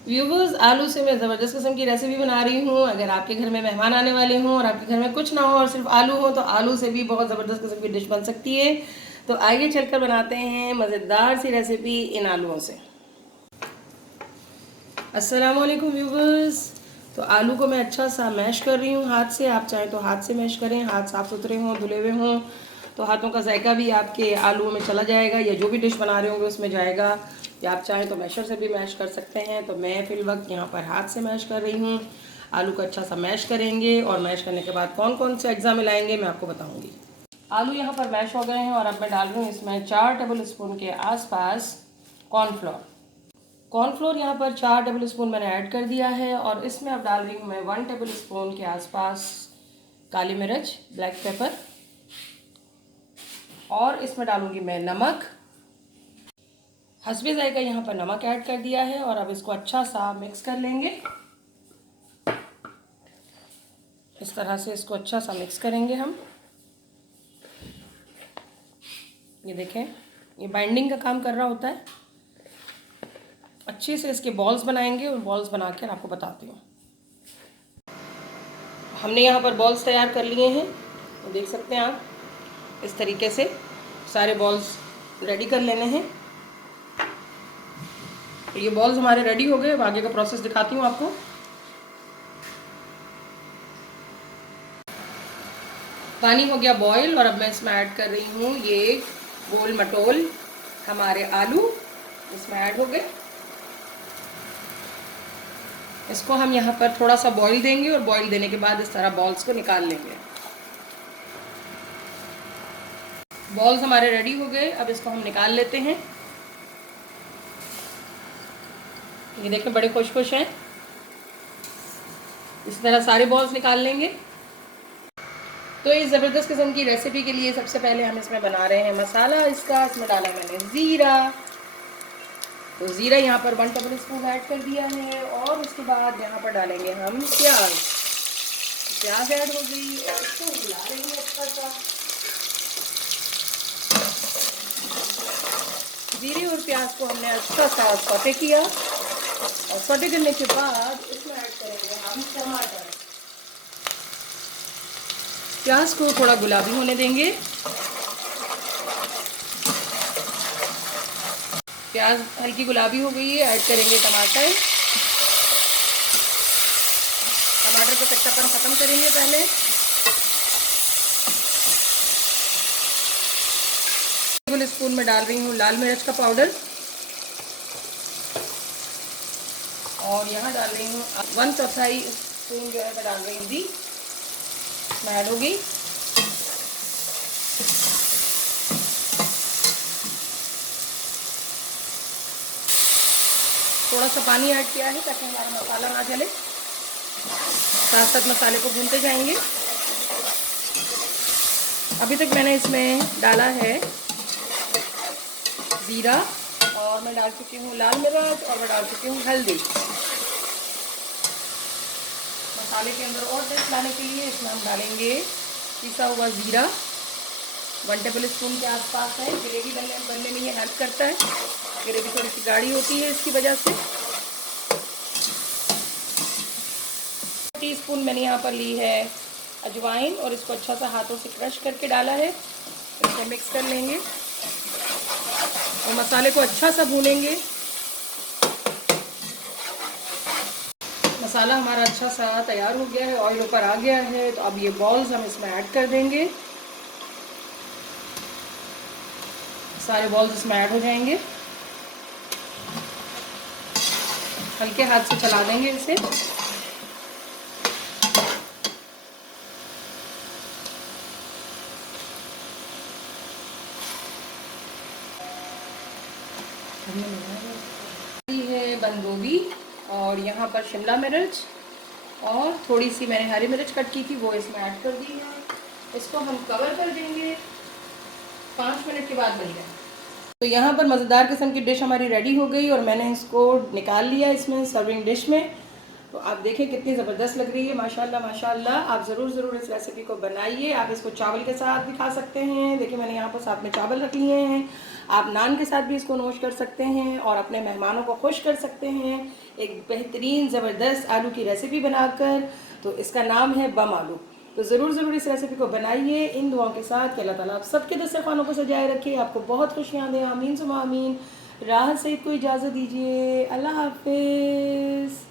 Viewers, आलू से मैं ज़बरदस्त किस्म की रेसिपी बना रही हूँ। अगर आपके घर में मेहमान आने वाले हों और आपके घर में कुछ ना हो और सिर्फ आलू हो, तो आलू से भी बहुत ज़बरदस्त किस्म की डिश बन सकती है। तो आइए चलकर बनाते हैं मज़ेदार सी रेसिपी इन आलूओं से। अस्सलाम वालेकुम व्यूवर्स। तो आलू को मैं अच्छा सा मैश कर रही हूँ हाथ से। आप चाहें तो हाथ से मैश करें, हाथ साफ़ सुथरे हों, धुले हुए हों, तो हाथों का जायका भी आपके आलूओं में चला जाएगा, या जो भी डिश बना रहे होंगे उसमें जाएगा। या आप चाहें तो मैशर से भी मैश कर सकते हैं। तो मैं फिल वक्त यहाँ पर हाथ से मैश कर रही हूँ। आलू को अच्छा सा मैश करेंगे और मैश करने के बाद कौन कौन से अज्जा मिलाएंगे मैं आपको बताऊँगी। आलू यहाँ पर मैश हो गए हैं और अब मैं डाल रही हूँ इसमें 4 टेबल स्पून के आसपास कॉर्नफ्लोर। कॉर्नफ्लोर यहाँ पर 4 टेबल स्पून मैंने ऐड कर दिया है। और इसमें अब डाल रही हूँ मैं 1 टेबल स्पून के आसपास काली मिर्च, ब्लैक पेपर, और इसमें डालूंगी मैं नमक। हस्बे जायका यहाँ पर नमक ऐड कर दिया है और अब इसको अच्छा सा मिक्स कर लेंगे। इस तरह से इसको अच्छा सा मिक्स करेंगे हम। ये देखें, ये बाइंडिंग का काम कर रहा होता है। अच्छे से इसके बॉल्स बनाएंगे और बॉल्स बना कर आपको बताती हूँ। हमने यहाँ पर बॉल्स तैयार कर लिए हैं, तो देख सकते हैं आप। इस तरीके से सारे बॉल्स रेडी कर लेने हैं। तो ये बॉल्स हमारे रेडी हो गए। अब आगे का प्रोसेस दिखाती हूँ आपको। पानी हो गया बॉईल और अब मैं इसमें ऐड कर रही हूँ ये गोल मटोल हमारे आलू इसमें ऐड हो गए। इसको हम यहाँ पर थोड़ा सा बॉईल देंगे और बॉईल देने के बाद इस तरह बॉल्स को निकाल लेंगे। बॉल्स हमारे रेडी हो गए। अब इसको हम निकाल लेते हैं। ये देखें, बड़े खुश खुश हैं। इस तरह सारे बॉल्स निकाल लेंगे। तो इस ज़बरदस्त किस्म की रेसिपी के लिए सबसे पहले हम इसमें बना रहे हैं मसाला। इसमें डाला मैंने ज़ीरा। तो ज़ीरा यहाँ पर 1 टेबल स्पून ऐड कर दिया है। और उसके बाद यहाँ पर डालेंगे हम प्याज। प्याज ऐड हो गई और इसको मिला लेंगे अच्छा सा। ज़ीरे और प्याज को हमने अच्छा सा सौटे किया और सौटे करने के बाद इसमें ऐड करेंगे हम टमाटर। प्याज को थोड़ा गुलाबी होने देंगे। प्याज हल्की गुलाबी हो गई है, ऐड करेंगे टमाटर। टमाटर का कच्चापन ख़त्म करेंगे पहले। टेबल स्पून में डाल रही हूँ लाल मिर्च का पाउडर। और यहाँ डाल रही हूँ 1/4 स्पून जो है मैं डाल रही हूँ हल्दी। इसमें ऐड होगी। थोड़ा सा पानी ऐड किया है ताकि हमारा मसाला ना जले। साथ साथ मसाले को भूनते जाएंगे। अभी तक मैंने इसमें डाला है ज़ीरा, और मैं डाल चुकी हूँ लाल मिर्च, और मैं डाल चुकी हूँ हल्दी। मसाले के अंदर और टेस्ट लाने के लिए इसमें हम डालेंगे पिसा हुआ ज़ीरा। 1 टेबल स्पून के आसपास है। ग्रेवी बनने में ये हेल्प करता है। ग्रेवी थोड़ी सी गाढ़ी होती है इसकी वजह से। टीस्पून मैंने यहाँ पर ली है अजवाइन और इसको अच्छा सा हाथों से क्रश करके डाला है। इसको मिक्स कर लेंगे और मसाले को अच्छा सा भूनेंगे। मसाला हमारा अच्छा सा तैयार हो गया है, ऑयल ऊपर आ गया है। तो अब ये बॉल्स हम इसमें ऐड कर देंगे। सारे बॉल्स इसमें ऐड हो जाएंगे। हल्के हाथ से चला देंगे इसे। है बंद गोभी और यहाँ पर शिमला मिर्च और थोड़ी सी मैंने हरी मिर्च कट की थी, वो इसमें ऐड कर दी है। इसको हम कवर कर देंगे। 5 मिनट के बाद बन जाए। तो यहाँ पर मज़ेदार किस्म की डिश हमारी रेडी हो गई और मैंने इसको निकाल लिया इसमें सर्विंग डिश में। तो आप देखें कितनी ज़बरदस्त लग रही है, माशाल्लाह माशाल्लाह। आप ज़रूर इस रेसिपी को बनाइए। आप इसको चावल के साथ भी खा सकते हैं। देखिए मैंने यहाँ पर साथ में चावल रख लिए हैं। आप नान के साथ भी इसको नोश कर सकते हैं और अपने मेहमानों को खुश कर सकते हैं एक बेहतरीन ज़बरदस्त आलू की रेसिपी बनाकर। तो इसका नाम है बम आलू। तो ज़रूर इस रेसिपी को बनाइए इन दुआओं के साथ कि अल्लाह ताला आप सबके दस्तरखानों को सजाए रखे, आपको बहुत खुशियाँ दें। आमीन सुमा आमीन। राहत सईद को इजाज़त दीजिए। अल्लाह हाफिज़।